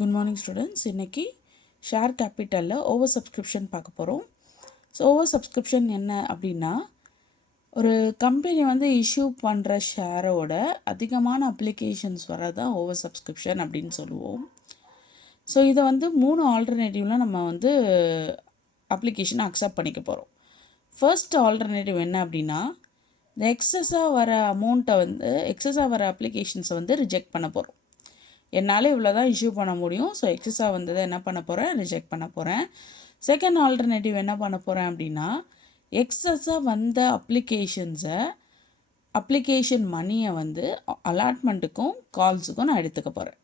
Good morning students. இன்றைக்கி share கேபிட்டலில் over subscription பார்க்க போகிறோம். ஸோ ஓவர் சப்ஸ்கிரிப்ஷன் என்ன அப்படின்னா, ஒரு கம்பெனி வந்து இஷ்யூ பண்ணுற ஷேரோட அதிகமான அப்ளிகேஷன்ஸ் வரதான் ஓவர் சப்ஸ்கிரிப்ஷன் அப்படின்னு சொல்லுவோம். ஸோ இதை வந்து 3 ஆல்டர்னேட்டிவில் நம்ம வந்து அப்ளிகேஷனை அக்செப்ட் பண்ணிக்க போகிறோம். ஃபர்ஸ்ட் ஆல்டர்னேட்டிவ் என்ன அப்படின்னா, இந்த எக்ஸஸாக வர அமௌண்ட்டை வந்து எக்ஸஸாக வர அப்ளிகேஷன்ஸை வந்து ரிஜெக்ட் பண்ண போகிறோம். என்னால் இவ்வளோ தான் இஷ்யூ பண்ண முடியும். ஸோ எக்ஸஸாக வந்ததை என்ன பண்ண போகிறேன், ரிஜெக்ட் பண்ண போகிறேன். செகண்ட் ஆல்டர்னேட்டிவ் என்ன பண்ண போகிறேன் அப்படின்னா, எக்ஸஸாக வந்த அப்ளிகேஷன் மணியை வந்து அலாட்மெண்ட்டுக்கும் கால்ஸுக்கும் நான் எடுத்துக்க போகிறேன்.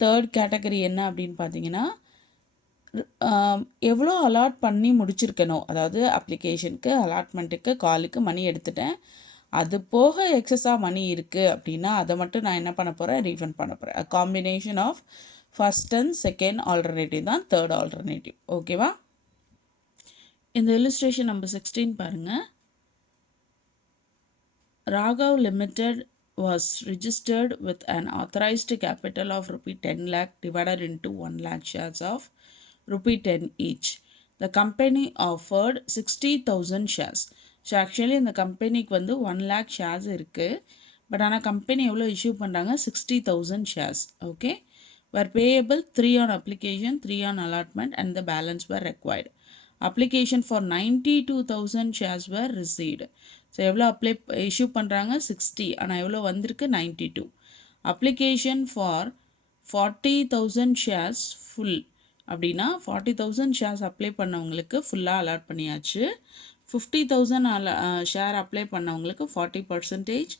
தேர்ட் கேட்டகரி என்ன அப்படின்னு பார்த்தீங்கன்னா, எவ்வளோ அலாட் பண்ணி முடிச்சிருக்கணும், அதாவது அப்ளிகேஷனுக்கு, அலாட்மெண்ட்டுக்கு, காலுக்கு மணி எடுத்துட்டேன், அது போக எக்ஸஸாக மணி இருக்குது அப்படின்னா அதை மட்டும் நான் என்ன பண்ண போகிறேன், ரீஃபண்ட் பண்ண போகிறேன். A combination of first and second alternative தான் தேர்ட் ஆல்டர்னேட்டிவ். ஓகேவா? இந்த இல்லுஸ்ட்ரேஷன் நம்பர் 16 பாருங்கள். Raghav Limited was registered with an authorized capital of rupee 10 lakh divided into 1 lakh shares of rupee 10 each. The company offered 60,000 shares. So actually இந்த கம்பெனிக்கு வந்து 1 lakh shares இருக்குது. But ஆனால் company எவ்வளோ issue பண்ணுறாங்க, 60,000 shares. Okay, were payable 3 on application, 3 on allotment and the balance were required. Application for 92,000 shares were received. So எவ்வளோ issue பண்ணுறாங்க, 60, ஆனால் எவ்வளோ வந்திருக்கு, 92. அப்ளிகேஷன் ஃபார் 40,000 ஷேர்ஸ் ஃபுல் அப்படின்னா 40,000 ஷேர்ஸ் அப்ளை பண்ணவங்களுக்கு ஃபுல்லாக அலாட் பண்ணியாச்சு. 50,000 ஷேர் அப்ளை பண்ணவங்களுக்கு 40%,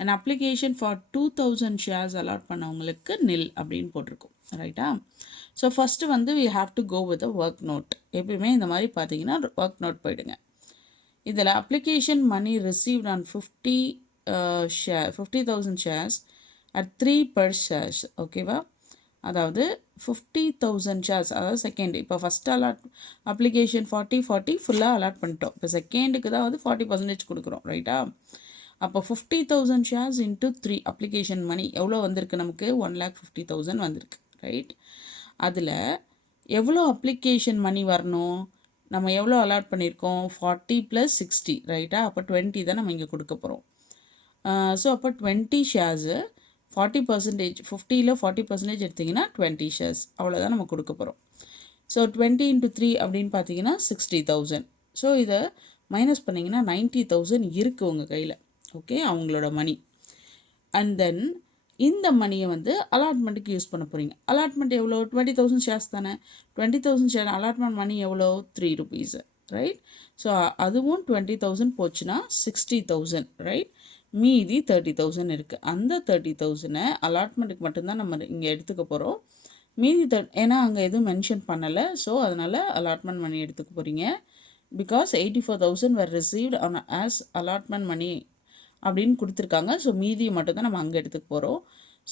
and application for 2,000 shares allot பண்ணவங்களுக்கு நில் அப்படின்னு போட்டிருக்கோம். ரைட்டா? ஸோ ஃபஸ்ட்டு வந்து we have to go with a work note. எப்பயுமே இந்த மாதிரி பார்த்தீங்கன்னா ஒர்க் நோட் போயிடுங்க. இதில் application money received on 50,000 shares at 3 per shares. ஓகேவா? அதாவது 50,000 ஷேர்ஸ், அதாவது செகண்ட். இப்போ ஃபஸ்ட் அப்ளிகேஷன் 40 ஃபுல்லாக அலாட் பண்ணிட்டோம். இப்போ செகண்டுக்கு தான் வந்து 40% கொடுக்குறோம். ரைட்டா? அப்போ 50,000 ஷேர்ஸ் இன்ட்டு 3 அப்ளிகேஷன் மணி எவ்வளோ வந்திருக்கு நமக்கு, 1,50,000 வந்திருக்கு. ரைட்? அதில் எவ்வளோ அப்ளிகேஷன் மணி வரணும், நம்ம எவ்வளோ அலாட் பண்ணியிருக்கோம், 40 + 60. ரைட்டா? அப்போ 20 தான் நம்ம இங்கே கொடுக்க போகிறோம். ஸோ அப்போ 20 ஷேர்ஸு 40%, 50ல் 40% எடுத்திங்கன்னா 20 ஷேர்ஸ், அவ்வளோதான் நம்ம கொடுக்க போகிறோம். ஸோ 20 × 3 அப்படின்னு பார்த்தீங்கன்னா 60,000. ஸோ இதை மைனஸ் பண்ணிங்கன்னா 90,000 இருக்குது உங்கள் கையில். ஓகே, அவங்களோட மணி. அண்ட் தென் இந்த மணியை வந்து அலாட்மெண்ட்டுக்கு யூஸ் பண்ண போகிறீங்க. அலாட்மெண்ட் எவ்வளோ, 20,000 ஷேர்ஸ் தானே. 20,000 ஷேர் அலாட்மெண்ட் மணி எவ்வளோ, 3 rupees. ரைட்? ஸோ அதுவும் 20,000 போச்சுன்னா 60,000. ரைட்? மீதி 30,000 இருக்குது. அந்த 30,000 அலாட்மெண்ட்டுக்கு மட்டும்தான் நம்ம இங்கே எடுத்துக்க போகிறோம். மீதி ஏன்னா அங்கே எதுவும் மென்ஷன் பண்ணலை, ஸோ அதனால் அலாட்மெண்ட் மணி எடுத்துக்க போகிறீங்க. Because 84,000 were received on as allotment money அப்படின்னு கொடுத்துருக்காங்க. ஸோ மீதியை மட்டும்தான் நம்ம அங்கே எடுத்துக்க போகிறோம்.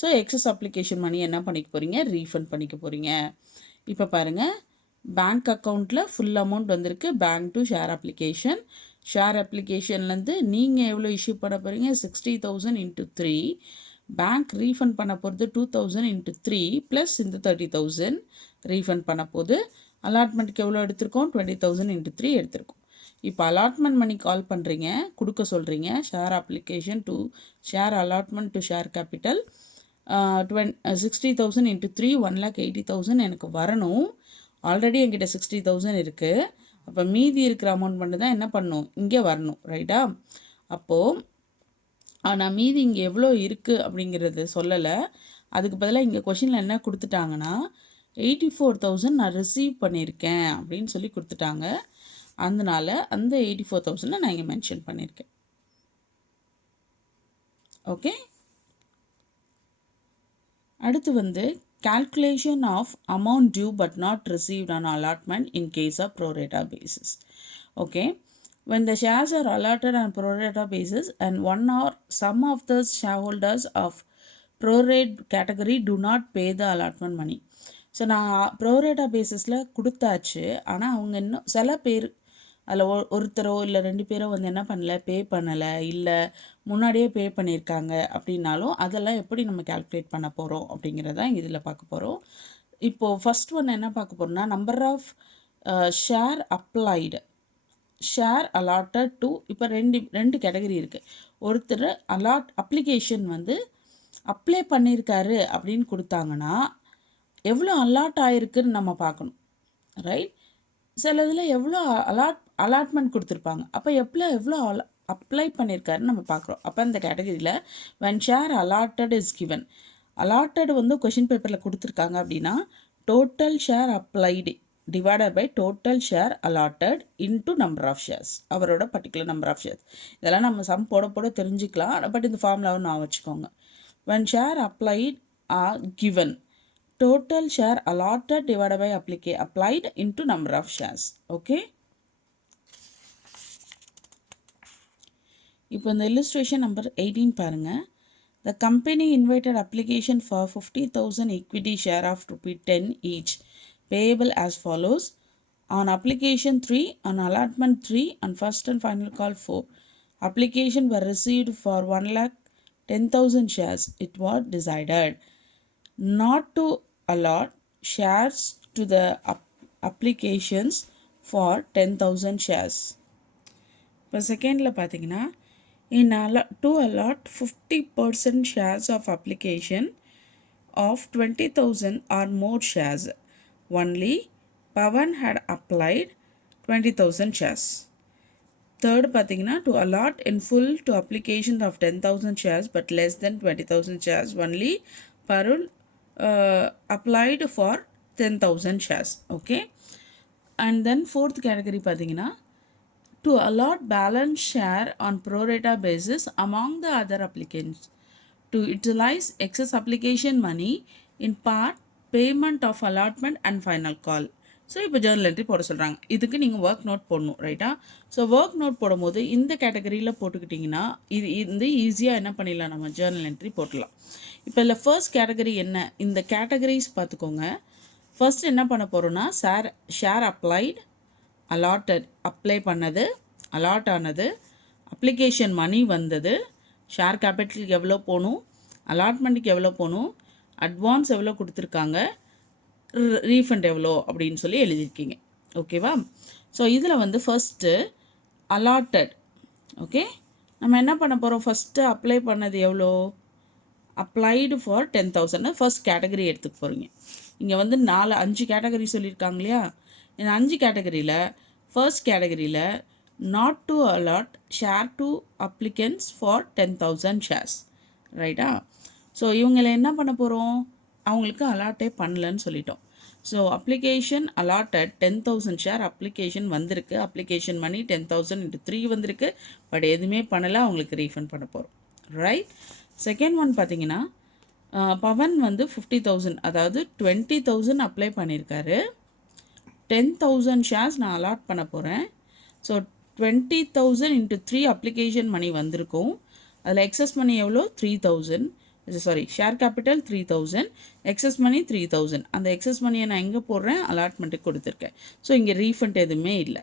ஸோ எக்ஸஸ் அப்ளிகேஷன் மணி என்ன பண்ணிக்க போகிறீங்க, ரீஃபண்ட் பண்ணிக்க போகிறீங்க. இப்போ பாருங்கள், பேங்க் அக்கௌண்ட்டில் ஃபுல் அமௌண்ட் வந்திருக்கு. பேங்க் டு ஷேர் அப்ளிகேஷன்லேருந்து நீங்கள் எவ்வளோ இஷ்யூ பண்ண போகிறீங்க, 60,000 × 3. பேங்க் ரீஃபண்ட் பண்ண போகிறது 2,000 × 3 ப்ளஸ் இந்த 30,000 ரீஃபண்ட் பண்ண போது. அலாட்மெண்ட்டுக்கு எவ்வளோ எடுத்திருக்கோம், 20,000 × 3 எடுத்திருக்கோம். இப்போ அலாட்மெண்ட் மணி கால் பண்ணுறீங்க, கொடுக்க சொல்கிறீங்க. Share application to share allotment to share capital 60,000 × 3 1,80,000 எனக்கு வரணும். ஆல்ரெடி என்கிட்ட 60,000 இருக்குது. அப்போ மீதி இருக்கிற அமௌண்ட் மட்டும் தான் என்ன பண்ணணும், இங்கே வரணும். ரைட்டா? அப்போது ஆனால் மீதி இங்கே எவ்வளோ இருக்குது அப்படிங்கிறது சொல்லலை. அதுக்கு பதிலாக இங்கே கொஷினில் என்ன கொடுத்துட்டாங்கன்னா, 84,000 நான் ரிசீவ் பண்ணியிருக்கேன் அப்படின்னு சொல்லி கொடுத்துட்டாங்க. அதனால அந்த 84,000 நான் இங்கே மென்ஷன் பண்ணியிருக்கேன். ஓகே, அடுத்து வந்து calculation of amount due but not received on allotment in case of pro rata basis. Okay, when the shares are allotted on pro rata basis and one or some of the shareholders of pro rata category do not pay the allotment money. So நான் bro ரேட்டா பேசிஸில் கொடுத்தாச்சு, ஆனால் அவங்க இன்னும் சில பேர் அதில் ஒருத்தரோ இல்லை 2 பேரோ வந்து என்ன பண்ணலை, பே பண்ணலை, இல்லை முன்னாடியே பே பண்ணியிருக்காங்க அப்படின்னாலும் அதெல்லாம் எப்படி நம்ம கால்குலேட் பண்ண போகிறோம் அப்படிங்கிறதான் இதில் பார்க்க போகிறோம். இப்போது ஃபஸ்ட் ஒன்று என்ன பார்க்க போகிறோம்னா number of share applied share allotted to இப்போ ரெண்டு கேட்டகரி இருக்குது. ஒருத்தர் அப்ளிகேஷன் வந்து அப்ளை பண்ணியிருக்காரு அப்படின்னு கொடுத்தாங்கன்னா எவ்வளோ அலாட் ஆகிருக்குன்னு நம்ம பார்க்கணும். ரைட், சில இதில் எவ்வளோ அலாட்மெண்ட் கொடுத்துருப்பாங்க. அப்போ எவ்வளோ அப்ளை பண்ணியிருக்காருன்னு நம்ம பார்க்குறோம். அப்போ இந்த கேட்டகரியில் when share allotted is given, allotted வந்து கொஷின் பேப்பரில் கொடுத்துருக்காங்க அப்படின்னா total share applied divided by total share allotted into number of shares, அவரோட பர்டிகுலர் நம்பர் ஆஃப் ஷேர்ஸ். இதெல்லாம் நம்ம சம் போட தெரிஞ்சுக்கலாம். பட் இந்த ஃபார்முலாவை நான் வச்சுக்கோங்க. when share applied are given, total share allotted divided by applied into number of shares. Okay, இப்போ இந்த illustration number 18 பாருங்க. The company invited application for 50,000 equity share of ₹10 each, payable as follows. On application 3, on allotment 3, on first and final call 4, application were received for 1,10,000 shares. It was decided not to allot shares to the applications for 10,000 shares. இப்போ செகண்டில் பார்த்தீங்கன்னா to allot 50% shares of application of 20,000 or more shares. Only Pavan had applied 20,000 shares. Third பார்த்தீங்கன்னா to allot in full to application of 10,000 shares but less than 20,000 shares. Only Parul applied for 10,000 shares. Okay, and then fourth category பார்த்தீங்கன்னா to allot balance share on pro rata basis among the other applicants, to utilize excess application money in part payment of allotment and final call. So இப்போ Journal entry போட சொல்கிறாங்க. இதுக்கு நீங்கள் work note போடணும். ரைட்டா? So work note போடும்போது இந்த கேட்டகரியில் போட்டுக்கிட்டிங்கன்னா இது ஈஸியாக என்ன பண்ணிடலாம், நம்ம ஜேர்னல் என்ட்ரி போட்டலாம். இப்போ இதில் ஃபர்ஸ்ட் கேட்டகரி என்ன, இந்த கேட்டகரிஸ் பார்த்துக்கோங்க. ஃபர்ஸ்ட் என்ன பண்ண போகிறோன்னா ஷேர் அப்ளைடு, allotted அப்ளை பண்ணது, அலாட் ஆனது, அப்ளிகேஷன் மணி வந்தது, ஷேர் கேபிட்டலுக்கு எவ்வளோ போகணும், அலாட்மெண்ட்டுக்கு எவ்வளோ போகணும், அட்வான்ஸ் எவ்வளோ கொடுத்துருக்காங்க, ரீஃபண்ட் எவ்வளோ அப்படின்னு சொல்லி எழுதியிருக்கீங்க. ஓகேவா? ஸோ இதில் வந்து ஃபஸ்ட்டு அலாட்டட். ஓகே, நம்ம என்ன பண்ண போகிறோம், ஃபஸ்ட்டு அப்ளை பண்ணது எவ்வளோ, அப்ளைடு ஃபார் 10,000 ஃபர்ஸ்ட் கேட்டகரி எடுத்துக்க போகிறீங்க. இங்கே வந்து 5 கேட்டகரி சொல்லியிருக்காங்க இல்லையா? இந்த 5 கேட்டகரியில் ஃபர்ஸ்ட் கேட்டகரியில் not to allot share to applicants for 10,000 shares. ரைட்டா? ஸோ இவங்களை என்ன பண்ண போகிறோம், அவங்களுக்கு அலாட்டே பண்ணலன்னு சொல்லிட்டோம். So application allotted 10,000 share application வந்திருக்கு, அப்ளிகேஷன் மணி 10,000 into 3 வந்திருக்கு, பட் எதுவுமே பண்ணலை, அவங்களுக்கு ரீஃபண்ட் பண்ண போகிறோம். ரைட்? செகண்ட் ஒன் பார்த்தீங்கன்னா பவன் வந்து 50,000 அதாவது 20,000 அப்ளை பண்ணியிருக்காரு, 10,000 ஷேர்ஸ் நான் அலாட் பண்ண போகிறேன். ஸோ 20,000 into 3 அப்ளிகேஷன் மணி வந்திருக்கும். அதில் எக்ஸஸ் மணி எவ்வளோ, 3,000, ஷேர் கேபிட்டல் 3,000, எக்ஸஸ் மணி 3,000. அந்த எக்ஸஸ் மணியை நான் எங்கே போடுறேன், அலாட்மெண்ட்டுக்கு கொடுத்துருக்கேன். ஸோ இங்கே ரீஃபண்ட் எதுவுமே இல்லை.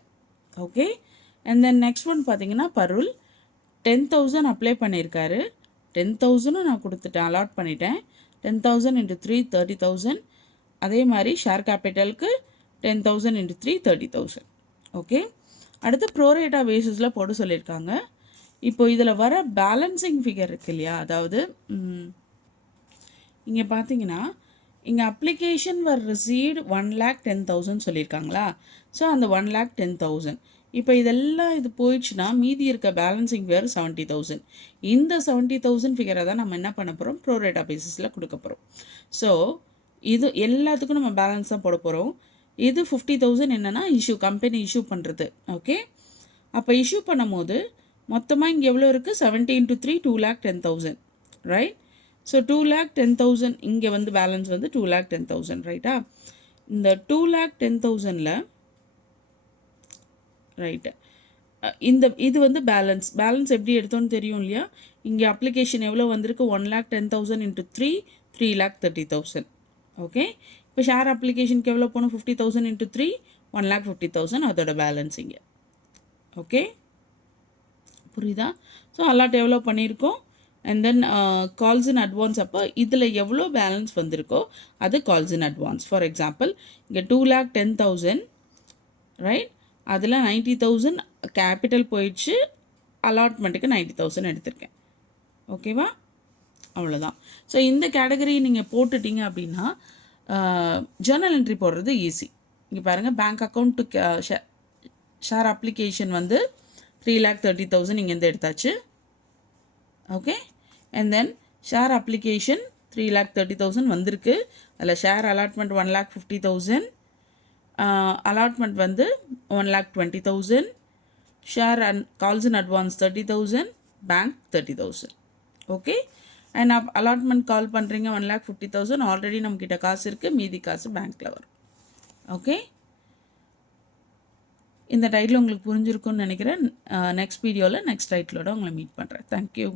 Okay, and then next one பார்த்தீங்கன்னா பருள் 10,000 அப்ளை பண்ணியிருக்காரு, 10,000 நான் கொடுத்துட்டேன், அலாட் பண்ணிட்டேன். 10,000 into 3 30,000. அதே மாதிரி ஷேர் கேபிட்டலுக்கு 10,000 into 3 30,000. ஓகே, அடுத்து ப்ரோரேட்டா பேசிஸில் போட சொல்லியிருக்காங்க. இப்போ இதில் வர பேலன்சிங் ஃபிகர் இருக்கு இல்லையா, அதாவது இங்கே பார்த்தீங்கன்னா இங்கே அப்ளிகேஷன் வர் ரிசீவ்டு 1,10,000 சொல்லியிருக்காங்களா. ஸோ அந்த 1,10,000 இப்போ இதெல்லாம் இது போயிடுச்சுன்னா மீதி இருக்க பேலன்சிங் ஃபிகர் 70,000. இந்த 70,000 ஃபிகரை தான் நம்ம என்ன பண்ண போகிறோம், ப்ரோரேட்டா பேசிஸில் கொடுக்க போகிறோம். ஸோ இது எல்லாத்துக்கும் நம்ம பேலன்ஸ் தான் போட போகிறோம். இது 50,000 என்னென்னா கம்பெனி இஷ்யூ பண்ணுறது. ஓகே, அப்போ இஷ்யூ பண்ணும் போது மொத்தமாக இங்கே எவ்வளோ இருக்குது, 70 into 3 2,10,000. ரைட்? ஸோ 2,10,000 இங்கே வந்து பேலன்ஸ் வந்து 2,10,000. ரைட்டா? இந்த 2,10,000ல் ரைட்டு இது வந்து பேலன்ஸ் எப்படி எடுத்தோன்னு தெரியும் இல்லையா? இங்கே அப்ளிகேஷன் எவ்வளோ வந்திருக்கு, 1,10,000 into 3 3,30,000. ஓகே, இப்போ ஷேர் அப்ளிகேஷனுக்கு எவ்வளோ போகணும், 50,000 into 3 1,50,000 அதோட பேலன்ஸ் இங்கே. ஓகே, புரியுதா? ஸோ அலாட் எவ்வளோ பண்ணியிருக்கோம், and then calls in advance அப்போ இதில் எவ்வளோ பேலன்ஸ் வந்திருக்கோ அது calls in advance. For example இங்கே 2,10,000 ரைட், அதில் 90,000 கேபிட்டல் போயிடுச்சு, அலாட்மெண்ட்டுக்கு 90,000 எடுத்திருக்கேன். ஓகேவா? அவ்வளோதான். ஸோ இந்த கேட்டகரி நீங்கள் போட்டுட்டீங்க அப்படின்னா ஜர்னல் என்ட்ரி போடுறது ஈஸி. இங்கே பாருங்கள், bank account to share application வந்து 3,30,000 இங்கேருந்து எடுத்தாச்சு. Okay, and then share application 3,30,000 வந்திருக்கு. அதில் ஷேர் அலாட்மெண்ட் 1,50,000, அலாட்மெண்ட் வந்து 1,20,000, share and calls in advance 30,000, bank 30,000. Okay, and allotment call பண்ணுறீங்க 1,50,000, ஆல்ரெடி நம்மக்கிட்ட காசு இருக்குது, மீதி காசு பேங்க்கில் வரும். ஓகே, இந்த டைட்டில் உங்களுக்கு புரிஞ்சிருக்குன்னு நினைக்கிறேன். நெக்ஸ்ட் வீடியோவில் நெக்ஸ்ட் டைட்டிலோட உங்களை மீட் பண்ணுறேன். தேங்க்யூ.